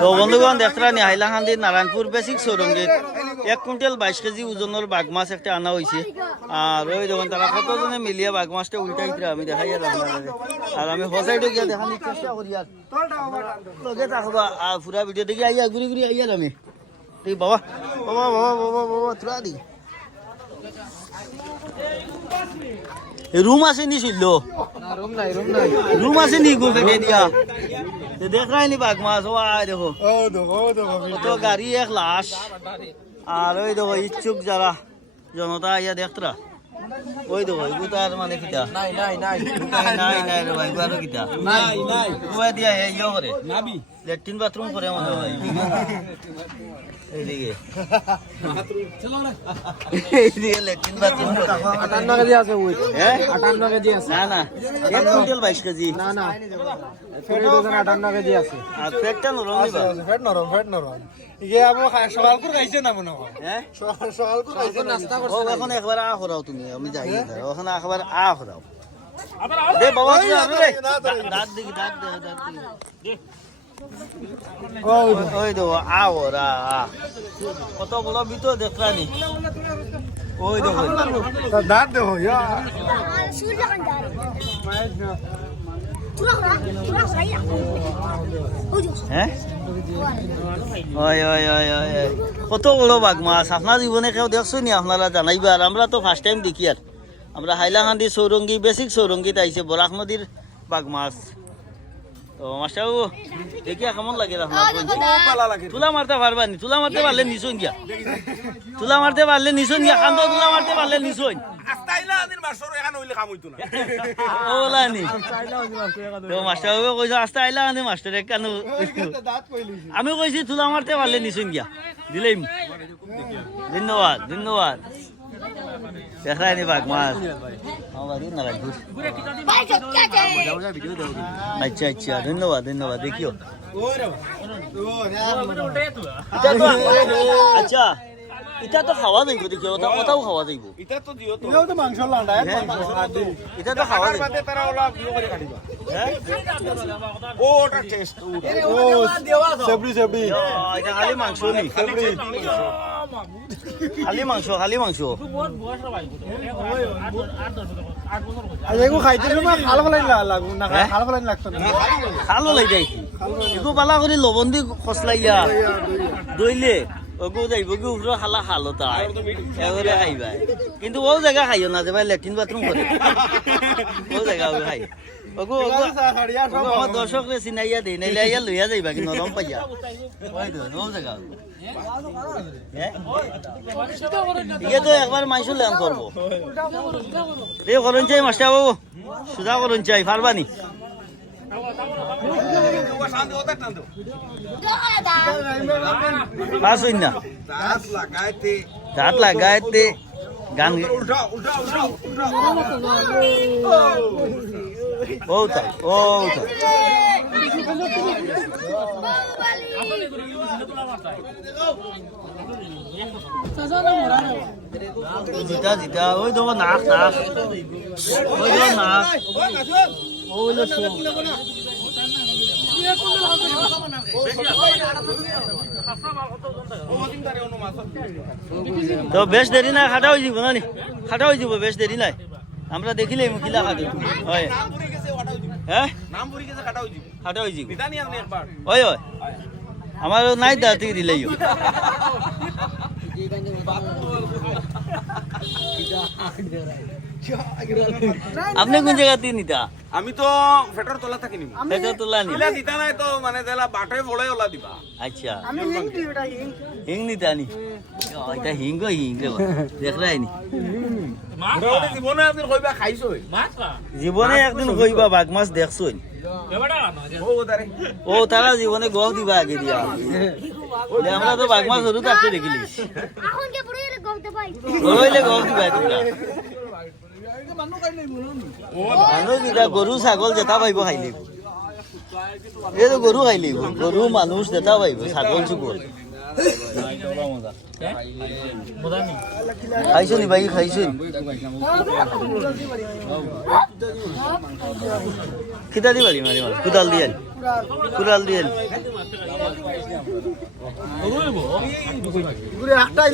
তো বন্ধুগণ দেখরা নি হাইলাকান্দি নারায়ণপুর বেসিক সৌরঙ্গীত 1 কুইন্টাল 22 কেজি ওজনের বাঘ মাছ একটা আনা হয়েছে। আর ওই দেখুন তারা কতজনে মিলিয়ে বাঘ মাছটা উল্টাইতে আমি দেখাই আর আপনাদের। আর আমি হোসাইডে গিয়ে দেখানোর চেষ্টা করি আর লগে থাকবা পুরা ভিডিও দেখি আইয়া ঘুরি ঘুরি আইয়ার আমি এই বাবা বাবা বাবা বাবা বাবা তুরা দি রুম আছে নি ছিল রুম আছে নি গো ফেটে দিয়া দেখ রাই নি বাঘ মাছ ও আয় দেখো তো গাড়ি এক লাশ। আর ওই দেখো ইচ্ছুক যারা জনতা ইয়া দেখতরা ওই দেখো এগু তার মানে কিটা নাই নাই নাই নাই নাই রে ভাই বারো কিটা নাই নাই ওয়া দিয়া ইয়া করে নাবি ল্যাট্রিন বাথরুম করে মনে হয় এইদিকে চলো না এইদিকে ল্যাট্রিন বাথরুম 58 কেজি আছে ওই হ্যাঁ 58 কেজি আছে না না 1 কুইন্টাল 22 কেজি না না ফেট ওজন 58 কেজি আছে আর ফেটটা নরম নিবা ফেট নরম ইয়ে আবো সকাল করে খাইছে না মনে হয় হ্যাঁ সকাল করে খাইছে নাস্তা করছ ও এখন একবার আ করাও তুমি আমি যাই না এখন একবার আ করাও দে বাবা রে দাঁত দিকে দাঁত দে ওই দেখো আওরা কত বড় ভিতর দেখরানি ওই দেখো দাঁত দেখো হ্যাঁ ওই ওই ওই ওই কত বড় বাঘ মাছ আপনার জীবনে কেউ দেখছো নি আপনারা জানাইবা। আর আমরা তো ফার্স্ট টাইম দেখি আর আমরা হাইলাকান্দি সৌরঙ্গী বেসিক সৌরঙ্গীতে আইছে বরাক নদীর বাঘ মাছ। তো মাস্টার বাবু দেখিয়া কেমন লাগে তুলা মারতে পারবা নি? তুলা মারতে পারলে নিচন গিয়া তুলা মারতে পারলে নিচন গিয়া কান্দ তুলা মারতে পারলে নিচন মাস্টার বাবু কইছো আস্তে আইলা আনি মাস্টার কেন আমি কইছি তুলা মারতে পারলে নিচন গিয়া দিলেই। ধন্যবাদ ধন্যবাদ দেখায়নি বাঘ মাছ আচ্ছা আচ্ছা ধন্যবাদ ধন্যবাদ দেখিও আচ্ছা এটা তো খাওয়া যাইব দেখি ওটাও খাওয়া যাইব এটা তো মাংস লান্ডা এটা তো খাওয়া যাইব তারা ওলা ভিডিও করে কাটিবা হ্যাঁ ওটা টেস্ট ও সবরি সবরি এটা খালি মাংস নি সবরি খালি মাংস খালি মাংস খালো লাই যাই একো পালা কৰি লবণ দি খসলাইয়া দইলে ওগো যাইব কি উফর খালা খালো তাই এবারে খাইবা কিন্তু ও জায়গা খাইও না যে ভাই ল্যাট্রিন বাথরুম করে ও জায়গা খাই ওগো আমার দর্শকরে চিনাইয়া দেই নাইলে আইয়া লইয়া যাইবা কি নরম পাইয়া ওই তো ও জায়গা ইয়ে তো একবার মাইসু লেন করবো এই করুন চাই মাস্টার বাবু সুজা করুন চাই পারবানি পাস হইন না দাঁত লাগাইতে গান ও তাই ও তাই জিতা জিতা ওই দেখো নাক নাক ওই দেখো নাক ওই তো বেশ দেরি নাই খাটা হয়ে যাব না নি খাটা হয়ে যাব বেশ দেরি নাই আমরা দেখিলে মুখিলা খাটি হয় হ্যাঁ খাটা হয়ে যাব ওই ওই আমার নাই দা থেকে দিলেই আপনি কোন জায়গা থেকে নিতা? আমি তো ফেটর তোলা থাকি নিব ফেটর তোলা নি ইলা দিতা নাই তো মানে দেলা বাটে বড়ে ওলা দিবা। আচ্ছা আমি হিং নিতা নি এটা হিং গো হিং রে দেখ রাই নি জীবনে একদিন কইবা খাইছই জীবনে একদিন কইবা বাঘ মাছ দেখছই ও তারা জীবনে গহ দিবা আগে দিয়া আমরা তো বাঘ মাছ হরু থাকতে দেখিলি এখন কে পুরো গহতে পাই ওইলে গহ দিবা মানুষ যেটা গরু ছাগল যেটা পাইব খাই লিব এই তো গরু খাই লিব গরু মানুষ যেটা পাইব ছাগল চুগল খাইছো নি ভাই খাইছো কিতা দি বাড়ি মারি মার কুদাল দিয়েন কুদাল দিয়েন একটাই